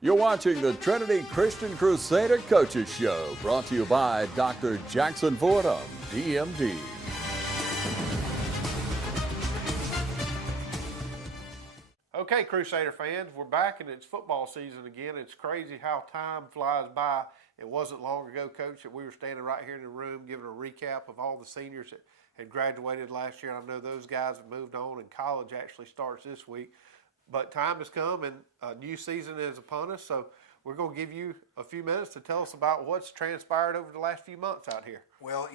You're watching the Trinity Christian Crusader Coaches Show, brought to you by Dr. Jackson Fordham, DMD. Okay, Crusader fans, we're back and it's football season again. It's crazy how time flies by. It wasn't long ago, Coach, that we were standing right here in the room giving a recap of all the seniors that had graduated last year. I know those guys have moved on and college actually starts this week. But time has come and a new season is upon us, so we're going to give you a few minutes to tell us about what's transpired over the last few months out here. Well,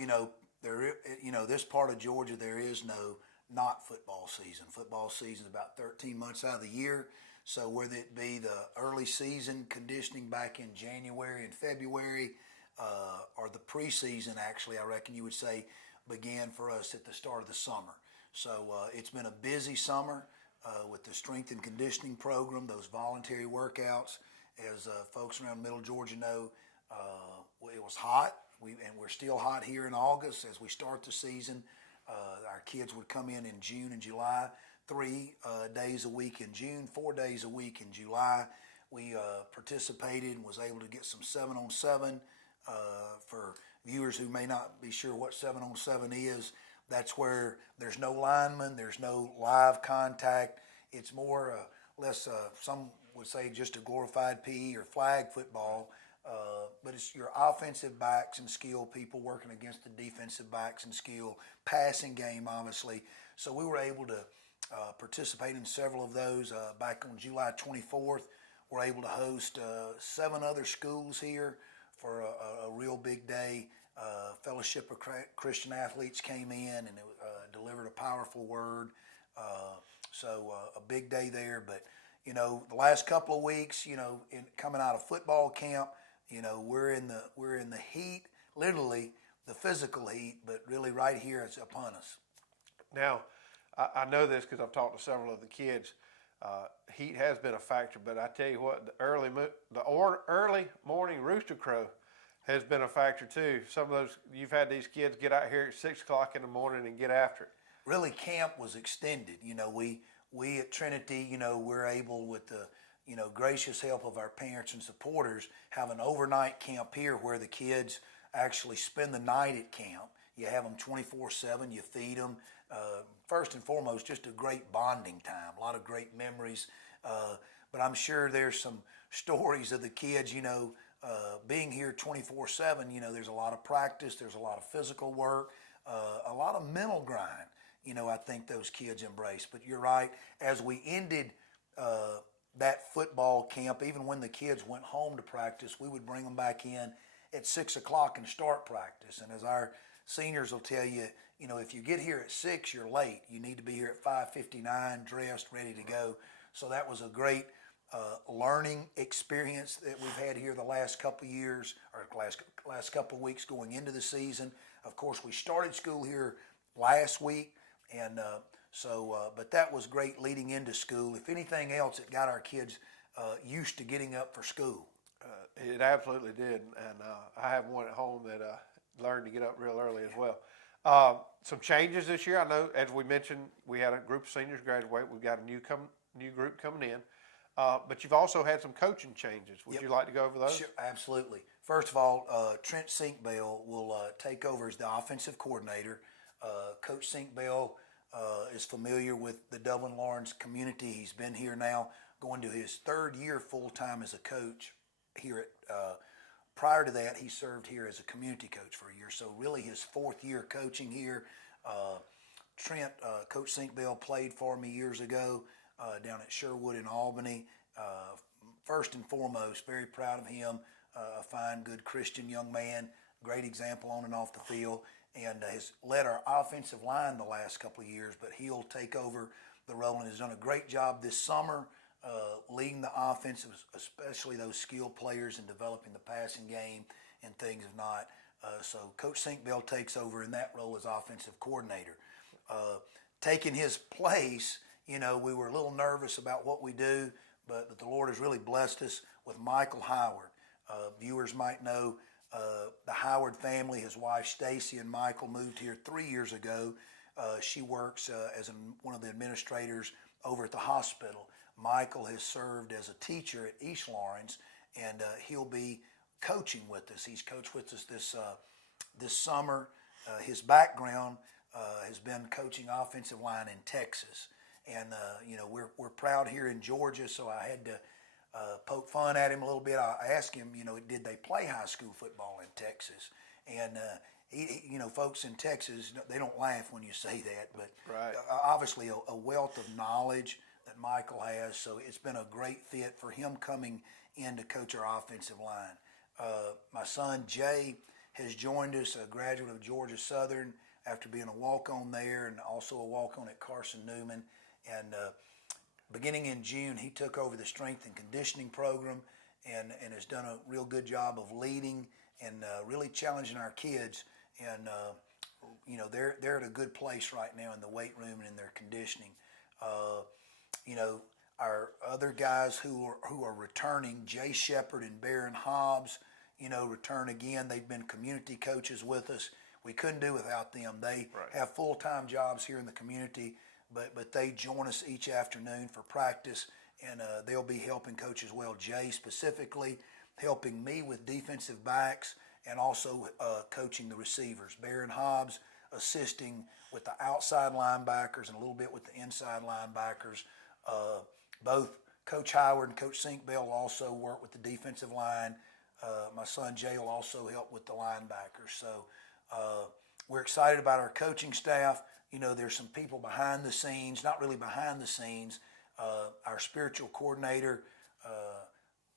this part of Georgia, there is no not football season. Football season is about 13 months out of the year. So whether it be the early season conditioning back in January and February, or the preseason, actually, I reckon you would say, began for us at the start of the summer. So it's been a busy summer. With the strength and conditioning program, those voluntary workouts. As folks around Middle Georgia know, it was hot, and we're still hot here in August as we start the season. Our kids would come in June and July, 3 days a week in June, 4 days a week in July. We participated and was able to get some 7-on-7. For viewers who may not be sure what 7-on-7 is, that's where there's no lineman, there's no live contact. It's more less, some would say, just a glorified PE or flag football. But it's your offensive backs and skill people working against the defensive backs and skill, passing game, obviously. So we were able to participate in several of those. Back on July 24th, we're able to host 7 other schools here for a real big day. Fellowship of Christian Athletes came in and delivered a powerful word. So a big day there. But, the last couple of weeks, coming out of football camp, we're in the heat, literally the physical heat, but really right here it's upon us. Now, I know this because I've talked to several of the kids. Heat has been a factor, but I tell you what, the early morning rooster crow has been a factor too. Some of those, you've had these kids get out here at 6 o'clock in the morning and get after it. Really, camp was extended. We at Trinity, we're able, with the, gracious help of our parents and supporters, have an overnight camp here where the kids actually spend the night at camp. You have them 24/7, you feed them. First and foremost, just a great bonding time, a lot of great memories. But I'm sure there's some stories of the kids, being here 24/7, there's a lot of practice, there's a lot of physical work, a lot of mental grind, I think those kids embrace. But you're right, as we ended that football camp, even when the kids went home to practice, we would bring them back in at 6 o'clock and start practice. And as our seniors will tell you, if you get here at 6, you're late. You need to be here at 5:59, dressed, ready to go. So that was a great learning experience that we've had here the last couple of years, or last couple of weeks going into the season. Of course, we started school here last week, and but that was great leading into school. If anything else, it got our kids used to getting up for school. It absolutely did, and I have one at home that learned to get up real early as well. Some changes this year. I know, as we mentioned, we had a group of seniors graduate. We've got a new group coming in. But you've also had some coaching changes. Would you like to go over those? Sure, absolutely. First of all, Trent Sinkbell will take over as the offensive coordinator. Coach Sinkbell is familiar with the Dublin-Lawrence community. He's been here now going to his 3rd year full-time as a coach here at prior to that, he served here as a community coach for a year. So really his 4th year coaching here. Trent, Coach Sinkbell played for me years ago down at Sherwood in Albany. First and foremost, very proud of him. A fine, good Christian young man, great example on and off the field, and has led our offensive line the last couple of years, but he'll take over the role and has done a great job this summer leading the offensive, especially those skilled players, and developing the passing game and things if not. So Coach Sinkbell takes over in that role as offensive coordinator. Taking his place, we were a little nervous about what we do, but the Lord has really blessed us with Michael Howard. Viewers might know the Howard family, his wife Stacy and Michael moved here 3 years ago. She works as one of the administrators over at the hospital. Michael has served as a teacher at East Lawrence, and he'll be coaching with us. He's coached with us this summer. His background has been coaching offensive line in Texas, and we're proud here in Georgia. So I had to poke fun at him a little bit. I asked him, did they play high school football in Texas? And folks in Texas, they don't laugh when you say that, but right. Obviously a wealth of knowledge that Michael has. So it's been a great fit for him coming in to coach our offensive line. My son Jay has joined us, a graduate of Georgia Southern, after being a walk-on there and also a walk-on at Carson Newman. And beginning in June, he took over the strength and conditioning program and has done a real good job of leading and really challenging our kids. And they're at a good place right now in the weight room and in their conditioning. Our other guys who are returning, Jay Shepard and Barron Hobbs, return again. They've been community coaches with us. We couldn't do without them. They have full-time jobs here in the community, but they join us each afternoon for practice, and they'll be helping coach as well. Jay specifically helping me with defensive backs and also coaching the receivers. Barron Hobbs assisting with the outside linebackers and a little bit with the inside linebackers. Both Coach Howard and Coach Sinkbell also work with the defensive line. My son Jay will also help with the linebackers. So we're excited about our coaching staff. There's some people behind the scenes, not really behind the scenes. Our spiritual coordinator,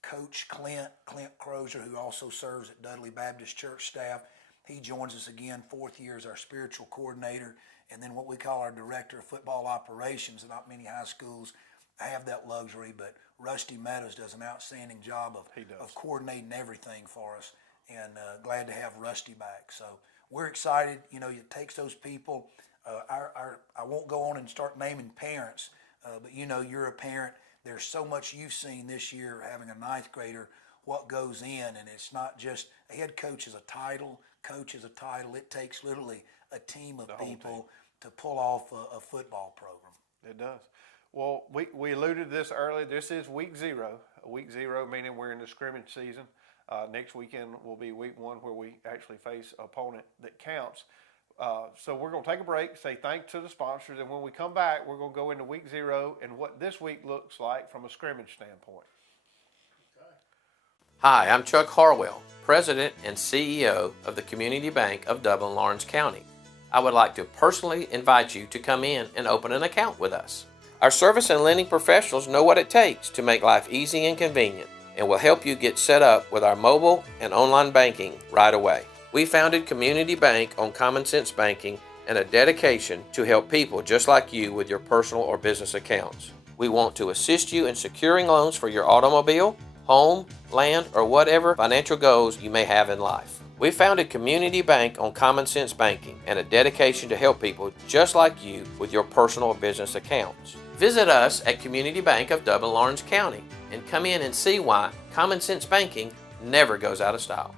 Coach Clint Crozier, who also serves at Dudley Baptist Church staff. He joins us again, 4th year as our spiritual coordinator. And then what we call our director of football operations. Not many high schools have that luxury, but Rusty Meadows does an outstanding job of coordinating everything for us, and glad to have Rusty back. So we're excited. It takes those people. I won't go on and start naming parents, but you're a parent. There's so much you've seen this year having a 9th grader, what goes in, and it's not just a head coach is a title, coach is a title. It takes literally a team of people to pull off a football program. It does. Well, we alluded to this earlier. This is week 0. Week 0 meaning we're in the scrimmage season. Next weekend will be week 1 where we actually face an opponent that counts. So we're going to take a break, say thanks to the sponsors, and when we come back, we're going to go into week 0 and what this week looks like from a scrimmage standpoint. Hi, I'm Chuck Harwell, President and CEO of the Community Bank of Dublin-Lawrence County. I would like to personally invite you to come in and open an account with us. Our service and lending professionals know what it takes to make life easy and convenient, and will help you get set up with our mobile and online banking right away. We founded Community Bank on common sense banking and a dedication to help people just like you with your personal or business accounts. We want to assist you in securing loans for your automobile, home, land, or whatever financial goals you may have in life. We founded Community Bank on common sense banking and a dedication to help people just like you with your personal or business accounts. Visit us at Community Bank of Dublin-Lawrence County and come in and see why common sense banking never goes out of style.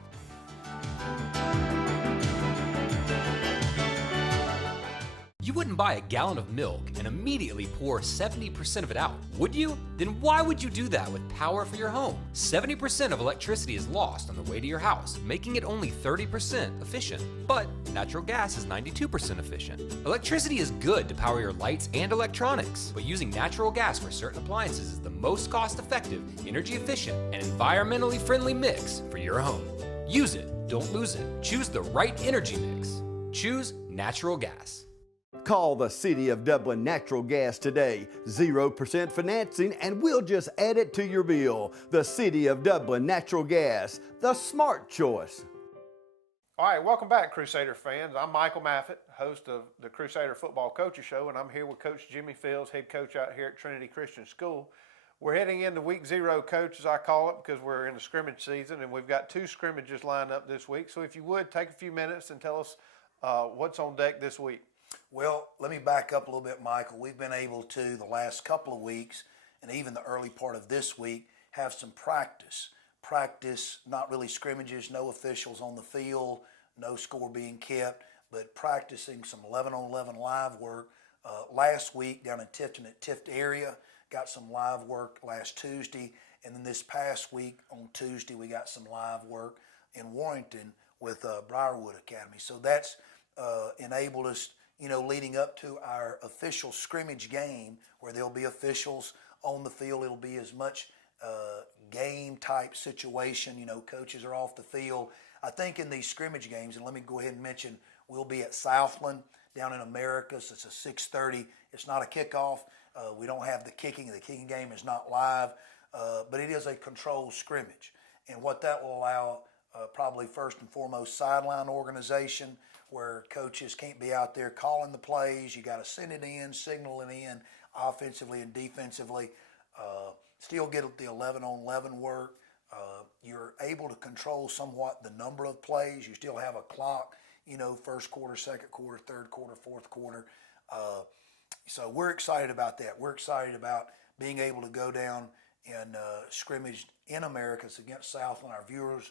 You wouldn't buy a gallon of milk and immediately pour 70% of it out, would you? Then why would you do that with power for your home? 70% of electricity is lost on the way to your house, making it only 30% efficient. But natural gas is 92% efficient. Electricity is good to power your lights and electronics, but using natural gas for certain appliances is the most cost-effective, energy-efficient, and environmentally friendly mix for your home. Use it, don't lose it. Choose the right energy mix. Choose natural gas. Call the City of Dublin Natural Gas today. 0% financing and we'll just add it to your bill. The City of Dublin Natural Gas, the smart choice. All right, welcome back, Crusader fans. I'm Michael Maffett, host of the Crusader Football Coaches Show, and I'm here with Coach Jimmy Fields, head coach out here at Trinity Christian School. We're heading into week 0, coach, as I call it, because we're in the scrimmage season, and we've got 2 scrimmages lined up this week. So if you would, take a few minutes and tell us what's on deck this week. Well, let me back up a little bit, Michael. We've been able to, the last couple of weeks, and even the early part of this week, have some practice. Practice, not really scrimmages, no officials on the field, no score being kept, but practicing some 11-on-11 live work. Last week down in Tifton at Tift area, got some live work last Tuesday, and then this past week on Tuesday we got some live work in Warrington with Briarwood Academy. So that's enabled us, leading up to our official scrimmage game where there'll be officials on the field. It'll be as much game type situation. Coaches are off the field. I think in these scrimmage games, and let me go ahead and mention, we'll be at Southland down in Americus. It's a 6:30. It's not a kickoff. We don't have the kicking. The kicking game is not live, but it is a controlled scrimmage. And what that will allow, probably first and foremost, sideline organization, where coaches can't be out there calling the plays. You got to send it in, signal it in, offensively and defensively. Still get the 11-on-11 work. You're able to control somewhat the number of plays. You still have a clock, first quarter, second quarter, third quarter, fourth quarter. So we're excited about that. We're excited about being able to go down and scrimmage in Americus against Southland. Our viewers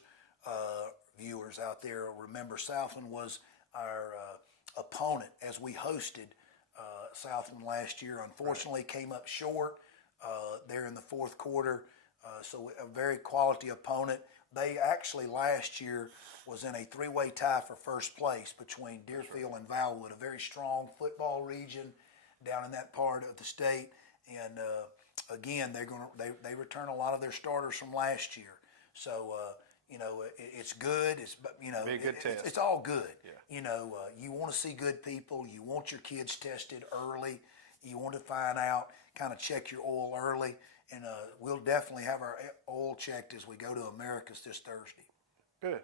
out there remember Southland was our opponent as we hosted Southland last year. Unfortunately, came up short there in the fourth quarter. So a very quality opponent. They actually last year was in a three-way tie for first place between Deerfield and Valwood, a very strong football region down in that part of the state. And again, they return a lot of their starters from last year. So it's good. It's Be a good test. It's all good. Yeah. You want to see good people. You want your kids tested early. You want to find out, kind of check your oil early. And we'll definitely have our oil checked as we go to Americas this Thursday. Good.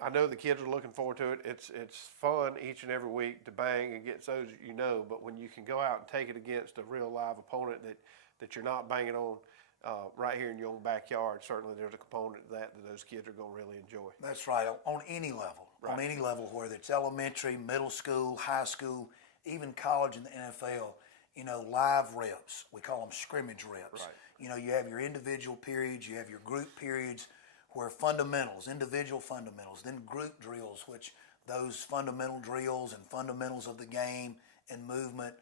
I know the kids are looking forward to it. It's fun each and every week to bang against those but when you can go out and take it against a real live opponent that you're not banging on right here in your own backyard, certainly there's a component of that those kids are going to really enjoy. That's right, on any level. Right. On any level, whether it's elementary, middle school, high school, even college and the NFL. Live reps. We call them scrimmage reps. Right. You have your individual periods, you have your group periods where fundamentals, individual fundamentals, then group drills, which those fundamental drills and fundamentals of the game and movement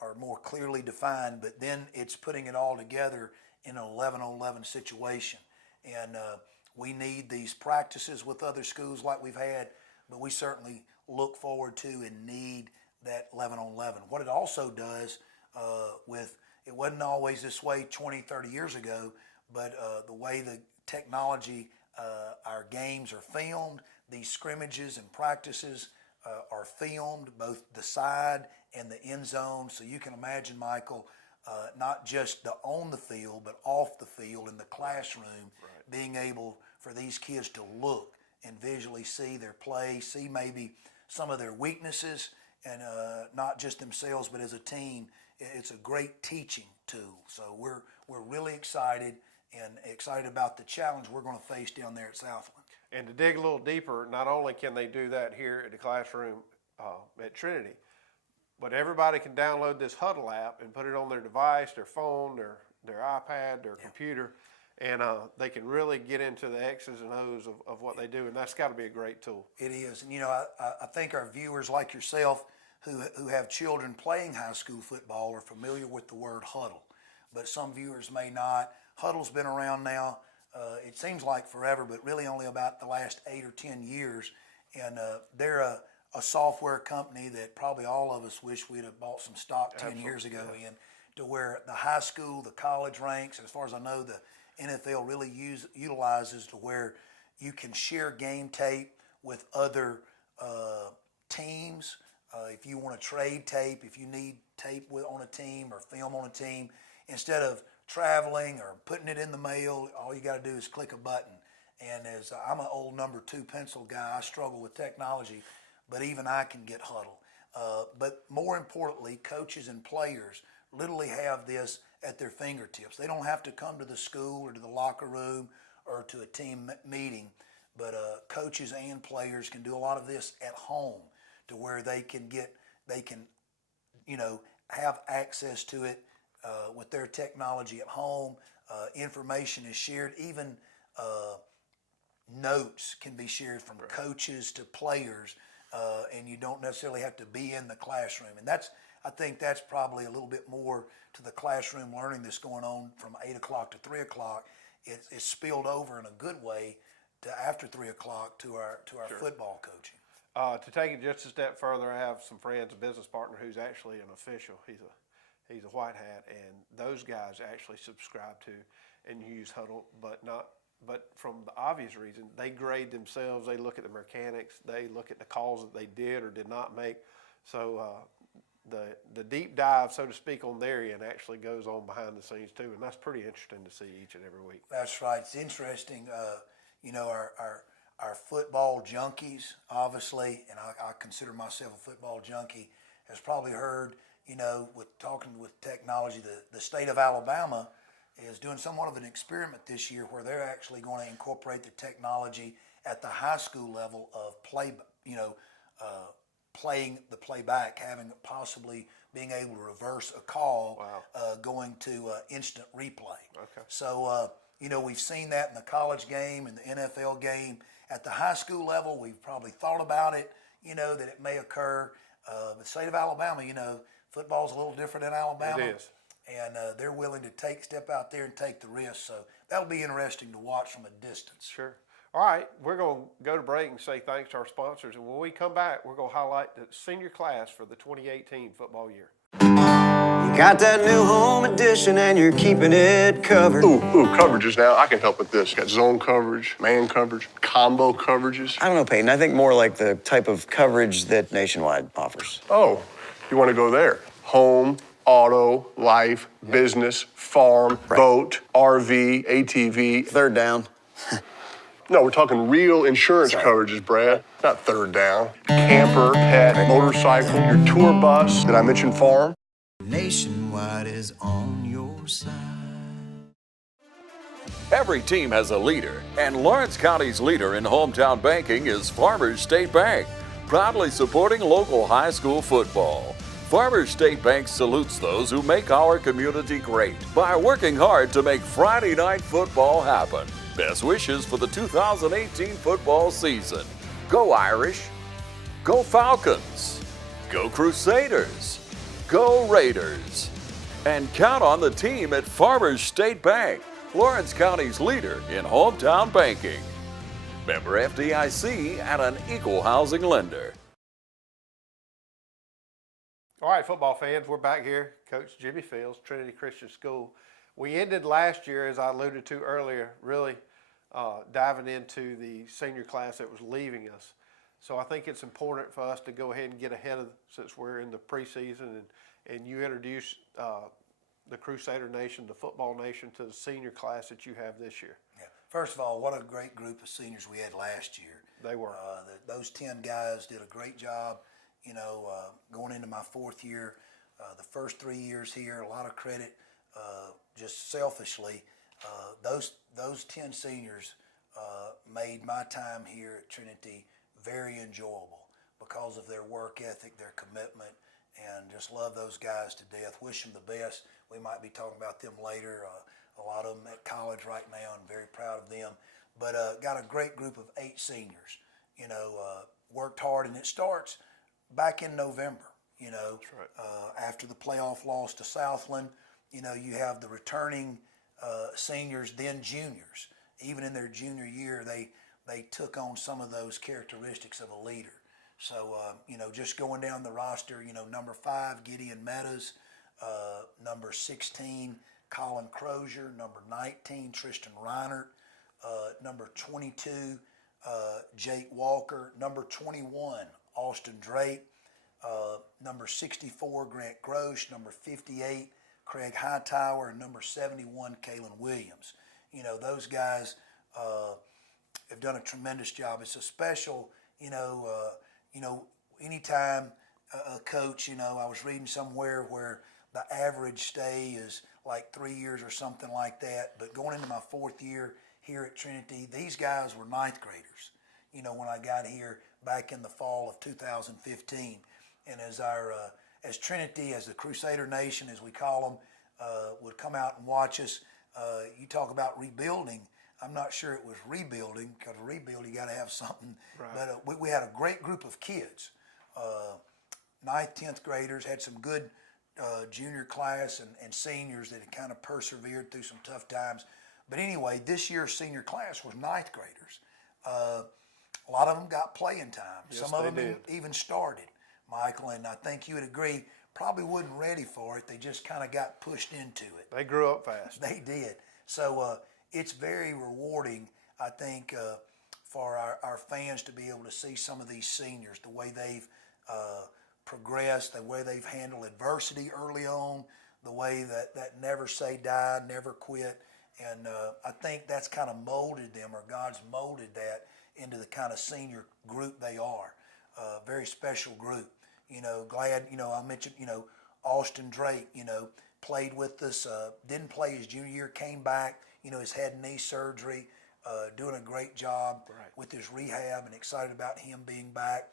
are more clearly defined, but then it's putting it all together in an 11-on-11 situation. And we need these practices with other schools like we've had, but we certainly look forward to and need that 11-on-11. What it also does it wasn't always this way 20, 30 years ago, but the way the technology, our games are filmed, these scrimmages and practices are filmed, both the side and the end zone. So you can imagine, Michael, not just on the field, but off the field in the classroom, right. Being able for these kids to look and visually see their play, see maybe some of their weaknesses, and not just themselves, but as a team. It's a great teaching tool. So we're really excited about the challenge we're going to face down there at Southland. And to dig a little deeper, not only can they do that here at the classroom at Trinity, but everybody can download this Huddle app and put it on their device, their phone, their iPad, their computer, and they can really get into the X's and O's of what they do, and that's got to be a great tool. It is. And, I think our viewers like yourself who have children playing high school football are familiar with the word huddle, but some viewers may not. Huddle's been around now, it seems like forever, but really only about the last 8 or 10 years, and they're a software company that probably all of us wish we'd have bought some stock 10 years ago in, to where the high school, the college ranks, as far as I know, the NFL really utilizes to where you can share game tape with other teams. If you want to trade tape, if you need tape on a team or film on a team, instead of traveling or putting it in the mail, all you got to do is click a button. And as I'm an old number 2 pencil guy, I struggle with technology, but even I can get Huddle. But more importantly, coaches and players literally have this at their fingertips. They don't have to come to the school or to the locker room or to a team meeting, but coaches and players can do a lot of this at home, to where they can have access to it with their technology at home. Information is shared. Even notes can be shared from coaches to players, and you don't necessarily have to be in the classroom. And I think that's probably a little bit more to the classroom learning that's going on from 8 o'clock to 3 o'clock. It's spilled over in a good way to after 3 o'clock to our football coaching. To take it just a step further, I have some friends, a business partner who's actually an official. He's a white hat, and those guys actually subscribe to and use Huddle, but from the obvious reason, they grade themselves. They look at the mechanics. They look at the calls that they did or did not make. So the deep dive, so to speak, on their end actually goes on behind the scenes too, and that's pretty interesting to see each and every week. That's right. It's interesting. Our football junkies, obviously, and I consider myself a football junkie, has probably heard, with talking with technology, the state of Alabama is doing somewhat of an experiment this year where they're actually going to incorporate the technology at the high school level of playing the playback, possibly being able to reverse a call, wow. Going to instant replay. Okay. So, we've seen that in the college game and the NFL game. At the high school level, we've probably thought about it, that it may occur. The state of Alabama, football's a little different in Alabama. It is. And they're willing to step out there and take the risk. So that'll be interesting to watch from a distance. Sure. All right, we're going to go to break and say thanks to our sponsors. And when we come back, we're going to highlight the senior class for the 2018 football year. You got that new home edition and you're keeping it covered. Ooh, coverages now. I can help with this. Got zone coverage, man coverage, combo coverages. I don't know, Peyton. I think more like the type of coverage that Nationwide offers. Oh, you want to go there? Home, auto, life, business, farm, boat, RV, ATV. Third down. No, we're talking real insurance coverages, Brad. Not third down. Camper, pet, motorcycle, your tour bus. Did I mention farm? Nationwide is on your side. Every team has a leader, and Lawrence County's leader in hometown banking is Farmers State Bank, proudly supporting local high school football. Farmers State Bank salutes those who make our community great by working hard to make Friday night football happen. Best wishes for the 2018 football season. Go Irish, go Falcons, go Crusaders, go Raiders. And count on the team at Farmers State Bank, Lawrence County's leader in hometown banking. Member FDIC and an equal housing lender. All right, football fans, we're back here. Coach Jimmy Fields, Trinity Christian School. We ended last year, as I alluded to earlier, really diving into the senior class that was leaving us. So I think it's important for us to go ahead and get ahead of, since we're in the preseason, and you introduce the Crusader Nation, the football nation, to the senior class that you have this year. Yeah. First of all, what a great group of seniors we had last year. They were. Those 10 guys did a great job. Going into my fourth year, the first 3 years here, a lot of credit, just selfishly. Those 10 seniors made my time here at Trinity very enjoyable because of their work ethic, their commitment, and just love those guys to death. Wish them the best. We might be talking about them later. A lot of them at college right now, and very proud of them. But got a great group of 8 seniors. Worked hard, and it starts back in November. That's right. After the playoff loss to Southland, you have the returning seniors, then juniors. Even in their junior year, they took on some of those characteristics of a leader. So, just going down the roster, number 5, Gideon Meadows, number 16, Colin Crozier, number 19, Tristan Reinert, number 22, Jake Walker, number 21, Austin Drake, number 64, Grant Grosh, number 58, Craig Hightower, and number 71, Kalen Williams. Those guys have done a tremendous job. It's a special, anytime a coach, I was reading somewhere where the average stay is like 3 years or something like that. But going into my fourth year here at Trinity, these guys were ninth graders, when I got here back in the fall of 2015. And as Trinity, as the Crusader Nation, as we call them, would come out and watch us, you talk about rebuilding. I'm not sure it was rebuilding, because to rebuild you got to have something. Right. But we had a great group of kids. 9th, 10th graders, had some good junior class and seniors that had kind of persevered through some tough times. But anyway, this year's senior class was 9th graders. A lot of them got playing time. Yes, Some of them did. even started, Michael, and I think you would agree, probably wasn't ready for it. They just kind of got pushed into it. They grew up fast. They did. So it's very rewarding, I think, for our fans to be able to see some of these seniors, the way they've progressed, the way they've handled adversity early on, the way that never say die, never quit. And I think that's kind of molded them, or God's molded that into the kind of senior group they are. Very special group. Glad, I mentioned, Austin Drake, played with us, didn't play his junior year, came back, has had knee surgery, doing a great job with his rehab, and excited about him being back.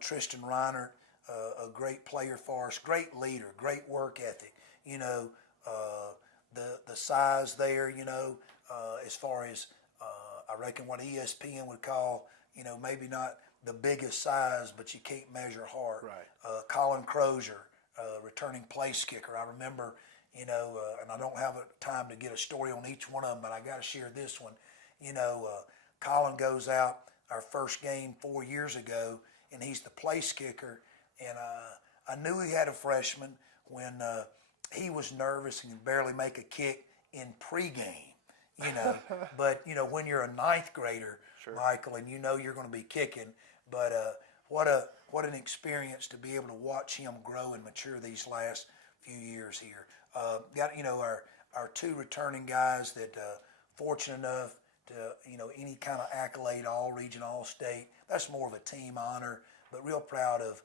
Tristan Reiner, a great player for us, great leader, great work ethic. The size there, as far as I reckon what ESPN would call, maybe not the biggest size, but you can't measure heart. Right. Colin Crozier, returning place kicker. I remember, and I don't have time to get a story on each one of them, but I got to share this one. Colin goes out our first game 4 years ago, and he's the place kicker. And I knew he had a freshman when he was nervous and could barely make a kick in pregame. But when you're a 9th grader, Sure. Michael, and you're going to be kicking, but what an experience to be able to watch him grow and mature these last few years here. Got our 2 returning guys that fortunate enough to any kind of accolade, all region, all state. That's more of a team honor, but real proud of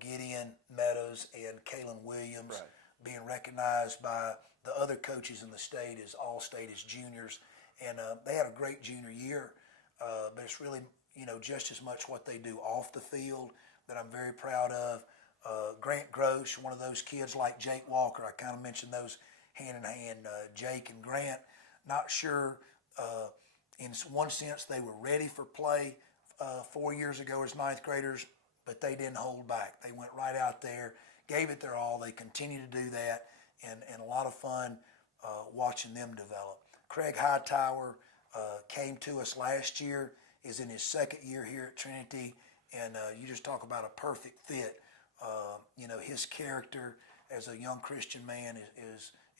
Gideon Meadows and Kalen Williams being recognized by the other coaches in the state as all-state as juniors, and they had a great junior year. But it's really, just as much what they do off the field that I'm very proud of. Grant Gross, one of those kids like Jake Walker, I kind of mentioned those hand in hand. Jake and Grant, not sure in one sense they were ready for play 4 years ago as 9th graders, but they didn't hold back. They went right out there, gave it their all. They continue to do that, and a lot of fun watching them develop. Craig Hightower came to us last year, is in his 2nd year here at Trinity, and you just talk about a perfect fit. His character as a young Christian man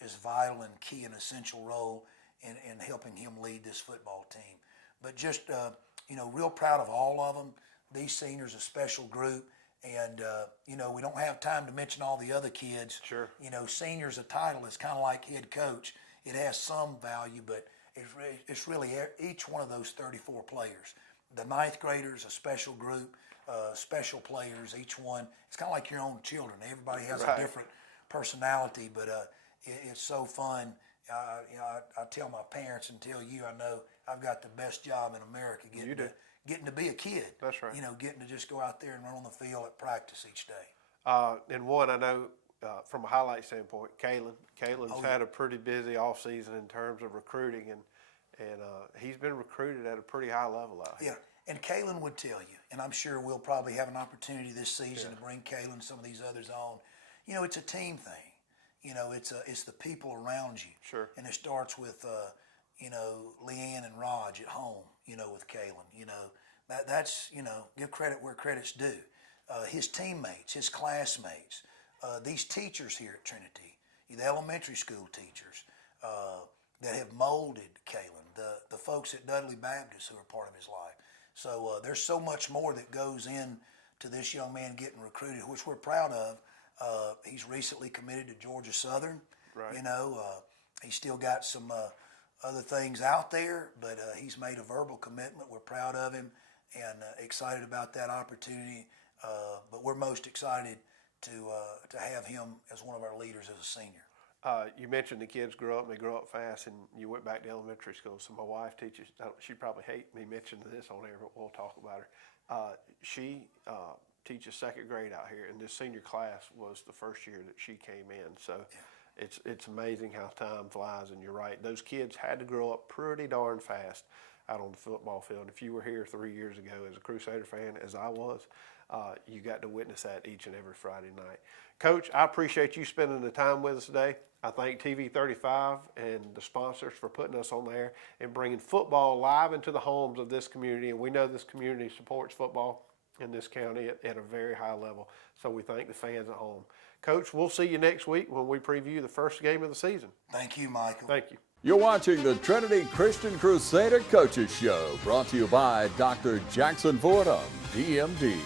is vital and key and essential role in helping him lead this football team. But just, real proud of all of them. These seniors, a special group, and, we don't have time to mention all the other kids. Sure. Senior's a title. It's kind of like head coach. It has some value, but it's really each one of those 34 players. The 9th graders, a special group, special players, each one. It's kind of like your own children. Everybody has a different personality, but it's so fun. I tell my parents and tell you, I know I've got the best job in America getting to be a kid. That's right. Getting to just go out there and run on the field at practice each day. And one I know from a highlight standpoint, Kalen's had a pretty busy off season in terms of recruiting, and he's been recruited at a pretty high level out here. Yeah, and Kalen would tell you, and I'm sure we'll probably have an opportunity this season to bring Kalen and some of these others on. It's a team thing. It's the people around you. Sure. And it starts with Leanne and Raj at home. With Kalen. That's give credit where credit's due. His teammates, his classmates, these teachers here at Trinity, the elementary school teachers that have molded Kalen, the folks at Dudley Baptist who are part of his life. So there's so much more that goes into this young man getting recruited, which we're proud of. He's recently committed to Georgia Southern. Right. He's still got some other things out there, but he's made a verbal commitment. We're proud of him and excited about that opportunity. But we're most excited to have him as one of our leaders as a senior. You mentioned the kids grow up, and they grow up fast, and you went back to elementary school. So my wife teaches, she'd probably hate me mentioning this on air, but we'll talk about her. She teaches 2nd grade out here, and this senior class was the first year that she came in. So it's amazing how time flies, and you're right. Those kids had to grow up pretty darn fast. out on the football field. If you were here 3 years ago as a Crusader fan, as I was, you got to witness that each and every Friday night. Coach, I appreciate you spending the time with us today. I thank TV 35 and the sponsors for putting us on there and bringing football live into the homes of this community. And we know this community supports football in this county at a very high level. So we thank the fans at home. Coach, we'll see you next week when we preview the first game of the season. Thank you, Michael. Thank you. You're watching the Trinity Christian Crusader Coaches Show, brought to you by Dr. Jackson Fordham, DMD.